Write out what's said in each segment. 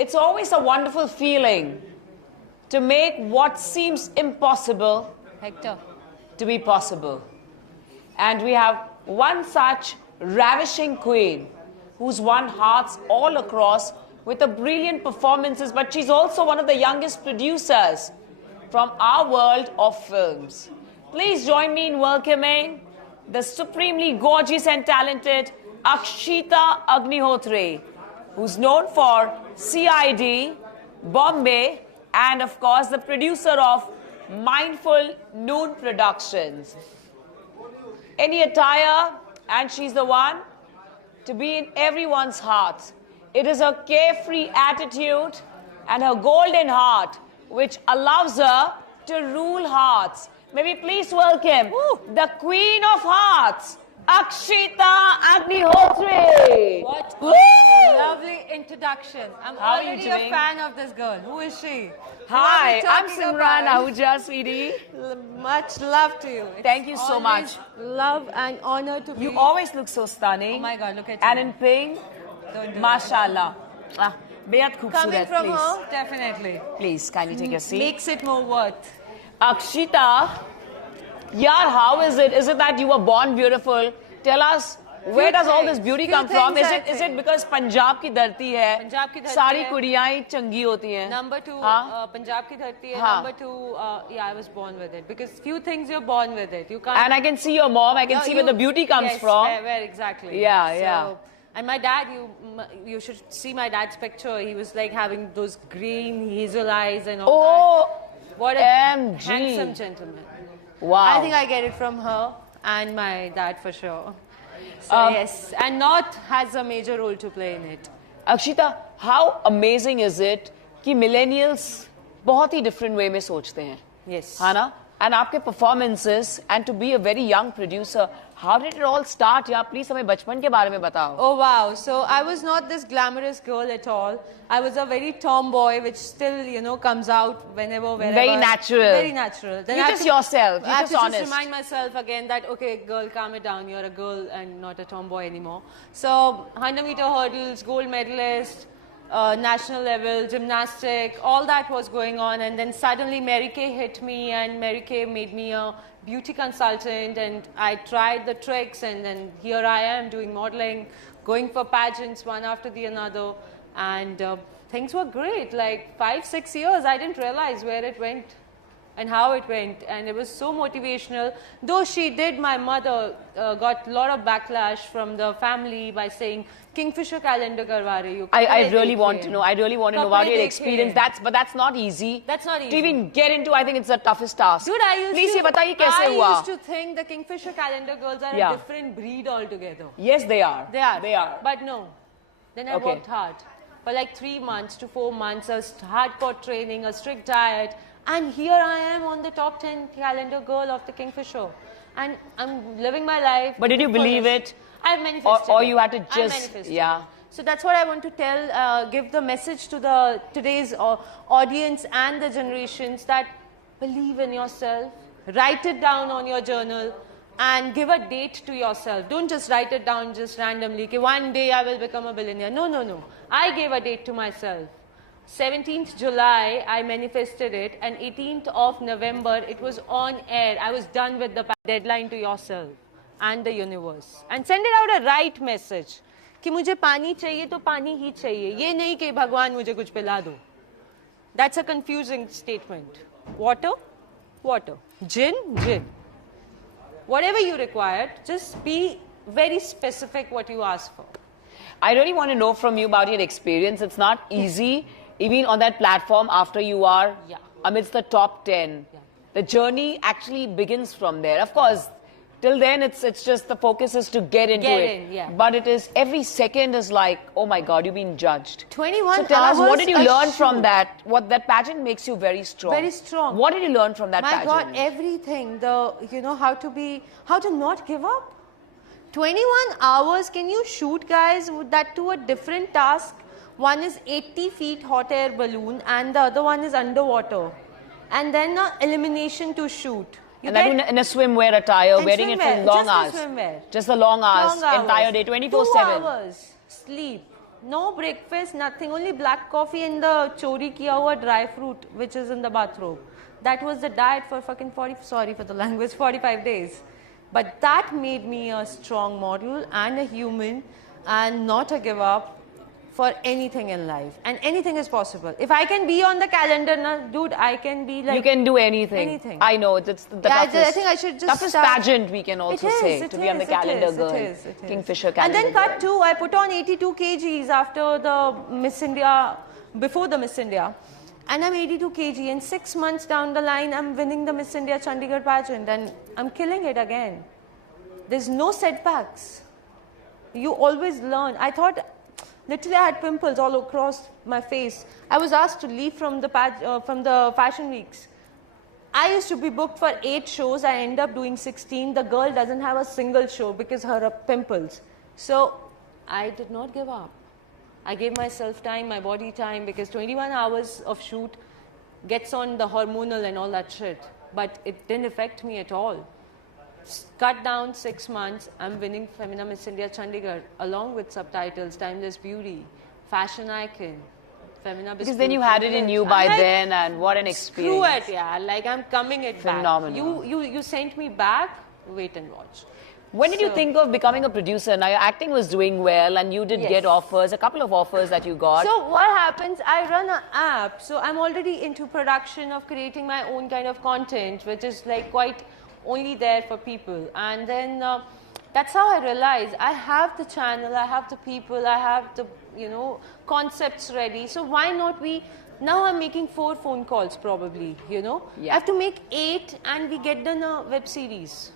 It's always a wonderful feeling to make what seems impossible, Hector, to be possible. And we have one such ravishing queen who's won hearts all across with her brilliant performances, but she's also one of the youngest producers from our world of films. Please join me in welcoming the supremely gorgeous and talented Akshita Agnihotri, who's known for CID, Bombay, and of course the producer of Mindful Noon Productions. Any attire, and she's the one to be in everyone's hearts. It is her carefree attitude and her golden heart which allows her to rule hearts. May we please welcome the Queen of Hearts, Akshita Agnihotri. what a lovely introduction. I'm How are you already a doing? fan of this girl. Who is she? Hi, Who are I'm we talking Simran about? Ahuja, sweetie. Much love to you. It's Thank you so always much. Love and honor to You be. always look so stunning. Oh my God, look at And you. in pink, Don't do mashallah. Behad Coming khoobsurat, from please. her, definitely. Please, kindly take a seat. Makes it more worth. Akshita, yaar, how is it? Is it that you were born beautiful? Tell us, where does all this beauty Few come from? things, Is I it think. because Punjab की धरती है? पंजाब की धरती सारी है। कुड़ियाँ ही चंगी होती हैं. Number two, हाँ? Punjab ki dharti hai. हाँ. Number two, yeah, I was born with it. Because few things you're born with it. You can't. And I can see your mom. I can No, see you- where the beauty comes yes, from. Where exactly. Yeah, yeah. And my dad, you should see my dad's picture. He was like having those green hazel eyes and all Oh, that. What a MG. handsome gentleman. wow. I think I get it from her and my dad for sure. So yes, and North has a major role to play in it. Akshita, how amazing is it कि millennials बहुत ही different way में सोचते हैं. Yes. है ना? And आपके performances and to be a very young producer, how did it all start? या please हमें बचपन के बारे में बताओ. Oh wow, so I was not this glamorous girl at all. I was a very tomboy, which still, you know, comes out whenever, wherever. Very natural. Very natural. Then You're I have just to- yourself. I You're have just to honest. just remind myself again that, okay, girl, calm it down. You're a girl and not a tomboy anymore. So, 100-meter hurdles, gold medalist, national level, gymnastic, all that was going on. And then suddenly Mary Kay hit me, and Mary Kay made me a beauty consultant, and I tried the tricks, and then here I am doing modeling, going for pageants one after the another, and things were great. Like 5-6 years, I didn't realize where it went and how it went, and it was so motivational. Though she did, my mother got a lot of backlash from the family by saying, Kingfisher calendar karwa rahi ho. I Kapde really want dekhe." to know. I really want to know about Kapde your dekhe. experience. But that's not easy. That's not To easy. even get into, I think it's the toughest task. Dude, I used Please to, ये बताइए कैसे हुआ? I used to think the Kingfisher calendar girls are Yeah. a different breed altogether. Yes, they are. They are. They are. But no. Then I Okay. worked hard. For like 3 months to 4 months, a hardcore training, a strict diet. And here I am on the top 10 calendar girl of the Kingfisher. And I'm living my life. But did you to believe fullest. it? I manifested Or it. you had to I just, manifested yeah. it. So that's what I want to tell, give the message to the today's audience and the generations that believe in yourself, write it down on your journal, and give a date to yourself. Don't just write it down just randomly, okay, one day I will become a billionaire. No, no, no. I gave a date to myself. 17th July, I manifested it, and 18th of November, it was on air. I was done with the deadline to yourself and the universe. And send it out a right message. कि मुझे पानी चाहिए तो पानी ही चाहिए. ये नहीं कि भगवान मुझे कुछ पिला दो. That's a confusing statement. Water? Water. Gin? Gin. Whatever you require, just be very specific what you ask for. I really want to know from you about your experience. It's not easy, even on that platform after you are Yeah. amidst the top 10. Yeah. The journey actually begins from there. Of course, till then it's just the focus is to get into Get it. in, yeah. But it is every second is like, oh my God, you've been judged. 21 So tell us, what hours did you a learn from shoot. that? What that pageant makes you very strong. Very strong. What did you learn from that My pageant? God, everything. How to not give up. 21 hours, can you shoot, guys? That to a different task. One is 80 feet hot air balloon and the other one is underwater. And then elimination to shoot. You And that get- in a swimwear attire, in wearing it for swimwear, long just the hours. swimwear. Just the long hours, Long hours. entire day, 24/7. 2 hours sleep. No breakfast, nothing. Only black coffee and the chori kiya hua dry fruit, which is in the bathrobe. That was the diet for fucking sorry for the language, 45 days. But that made me a strong model and a human and not a give up for anything in life. And anything is possible. If I can be on the calendar now, dude, I can be like... You can do anything. Anything. I know, it's the toughest, I think I should just toughest start. pageant, we can also say, to be on the calendar girl. It is. Kingfisher calendar And then girl. cut to, I put on 82 kgs after the Miss India, before the Miss India. And I'm 82 kg, and 6 months down the line, I'm winning the Miss India Chandigarh pageant, and I'm killing it again. There's no setbacks. You always learn. I thought, literally, I had pimples all across my face. I was asked to leave from the fashion weeks. I used to be booked for 8 shows. I end up doing 16. The girl doesn't have a single show because her pimples. So I did not give up. I gave myself time, my body time, because 21 hours of shoot gets on the hormonal and all that shit. But it didn't affect me at all. Cut down 6 months, I'm winning Femina Miss India Chandigarh along with subtitles, Timeless Beauty, Fashion Icon, Femina. Because then you had it in you by then, and what an experience. Screw it, yeah, like I'm coming it Phenomenal. back. You sent me back, wait and watch. When did you think of becoming a producer? Now, your acting was doing well, and you did get offers, a couple of offers that you got. So what happens, I run an app, so I'm already into production of creating my own kind of content, which is like quite only there for people. And then that's how I realized I have the channel, I have the people, I have the, concepts ready. So why not now I'm making 4 phone calls probably, I have to make 8 and we get done a web series.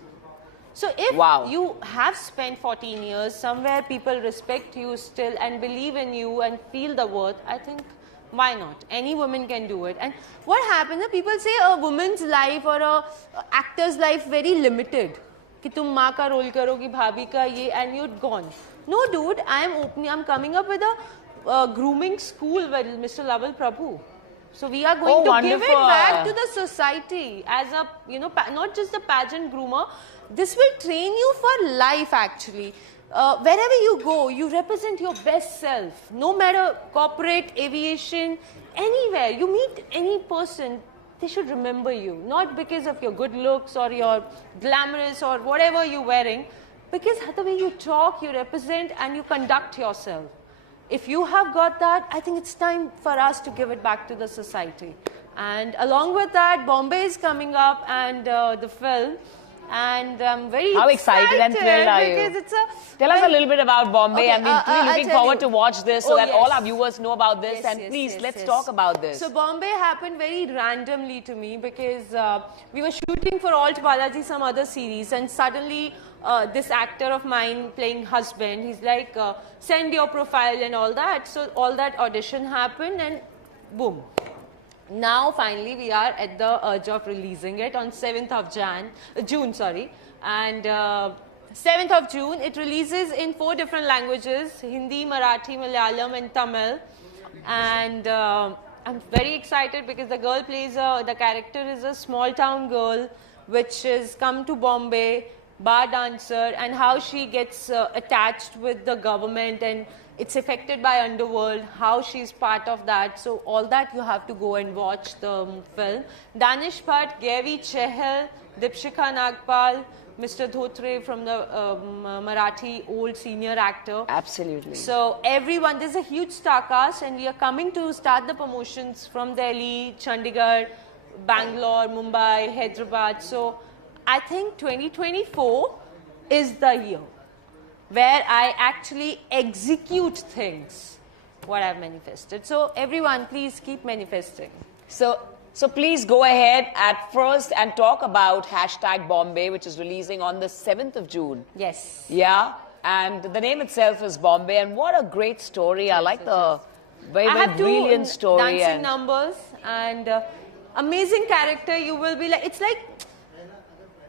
So if you have spent 14 years, somewhere people respect you still and believe in you and feel the worth, I think, why not? Any woman can do it. And what happens, people say a woman's life or a actor's life very limited. Ki tum maa ka role karogi, bhabhi ka ye, and you're gone. No, dude, I'm coming up with a grooming school with Mr. Laval Prabhu. So we are going to give it back to the society as a, not just a pageant groomer. This will train you for life actually. Wherever you go, you represent your best self. No matter corporate, aviation, anywhere. You meet any person, they should remember you. Not because of your good looks or your glamorous or whatever you're wearing. Because the way you talk, you represent and you conduct yourself. If you have got that, I think it's time for us to give it back to the society. And along with that, Bombay is coming up and the film. And I'm very excited and thrilled are you? Because Tell us a little bit about Bombay. Okay, I'm looking forward to watch this so that all our viewers know about this. Yes, and please, let's talk about this. So Bombay happened very randomly to me because we were shooting for Alt Balaji, some other series, and suddenly this actor of mine playing husband, he's like, send your profile and all that. So all that audition happened and boom. Now finally we are at the urge of releasing it on 7th of June, and 7th of June it releases in 4 different languages, Hindi, Marathi, Malayalam and Tamil. And I'm very excited because the girl plays, the character is a small town girl which has come to Bombay, bar dancer, and how she gets attached with the government and it's affected by underworld, how she's part of that. So all that you have to go and watch the film. Danish Bhatt, Gavi Chehal, Dipshika Nagpal, Mr. Dhotre from the Marathi old senior actor. Absolutely. So everyone, there's a huge star cast and we are coming to start the promotions from Delhi, Chandigarh, Bangalore, Mumbai, Hyderabad. So I think 2024 is the year where I actually execute things, what I've manifested. So everyone, please keep manifesting. So please go ahead at first and talk about #Bombay, which is releasing on the 7th of June. Yes. Yeah, and the name itself is Bombay, and what a great story. I like the very brilliant story. Dancing numbers and amazing character. You will be like, it's like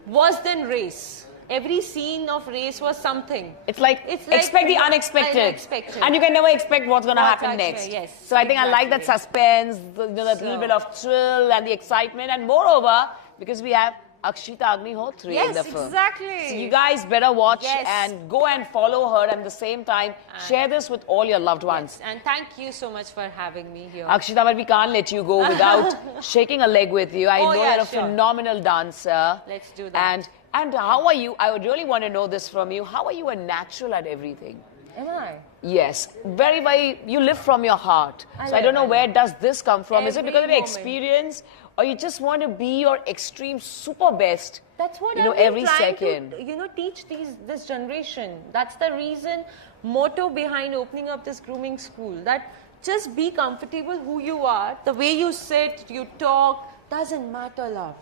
worse than Race. Every scene of Race was something. It's like expect the unexpected. And you can never expect what's going to happen next. Yes, so I think I like that suspense, that little bit of thrill and the excitement. And moreover, because we have Akshita Agnihotri in Yes, the film. exactly. So you guys better watch Yes. and go and follow her, and at the same time, share this with all your loved ones. And thank you so much for having me here. Akshita, but we can't let you go without shaking a leg with you. I Oh, know yeah, you're a sure. phenomenal dancer. Let's do that. And how are you? I would really want to know this from you. How are you a natural at everything? Am I? Yes, very, very. You live from your heart. So I don't know where does this come from. Is it Every because of your moment. experience, or you just want to be your extreme super best? That's what you know I've been every trying second. to, teach this generation. That's the reason, motto behind opening up this grooming school. That just be comfortable who you are. The way you sit, you talk, doesn't matter, love.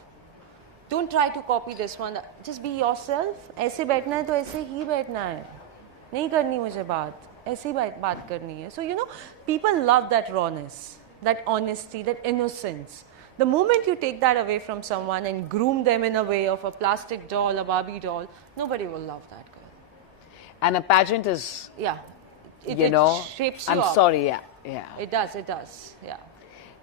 Don't try to copy this one. Just be yourself. ऐसे बैठना है तो ऐसे ही बैठना है. नहीं करनी मुझे बात. ऐसे ही बात करनी है. So people love that rawness, that honesty, that innocence. The moment you take that away from someone and groom them in a way of a plastic doll, a Barbie doll, nobody will love that girl. And a pageant is, Yeah. It shapes you I'm up. sorry, yeah. It does, yeah.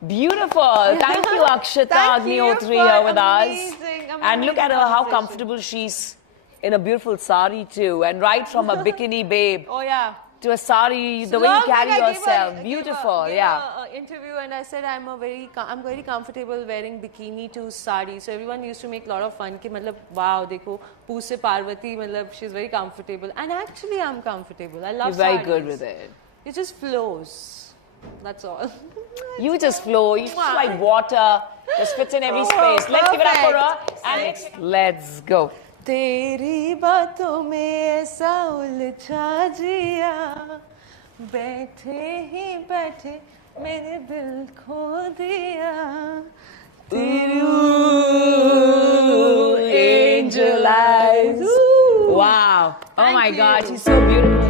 Beautiful. Thank you, Akshita Thank you Agnihotri for here with us. amazing And look at her, how conversation. comfortable she's in a beautiful sari too. And right from a bikini babe Oh, yeah. to a sari, the So way you long carry back I yourself. gave Beautiful, a yeah. interview and I said I'm very comfortable wearing bikini to sari. So everyone used to make a lot of fun. Ki matlab, wow, dekho, Poo se Parvati, matlab, she's very comfortable. And actually I'm comfortable. I love You're very sarees. good with it. It just flows. That's all. You just flow. You just Wow. like water. Just fits in every space. Let's give it up for her. And let's go. तेरी बातों में ऐसा उलझा जिया बैठे ही बैठे मैंने दिल खो दिया Ooh, angel eyes. Wow. Oh my God, she's so beautiful.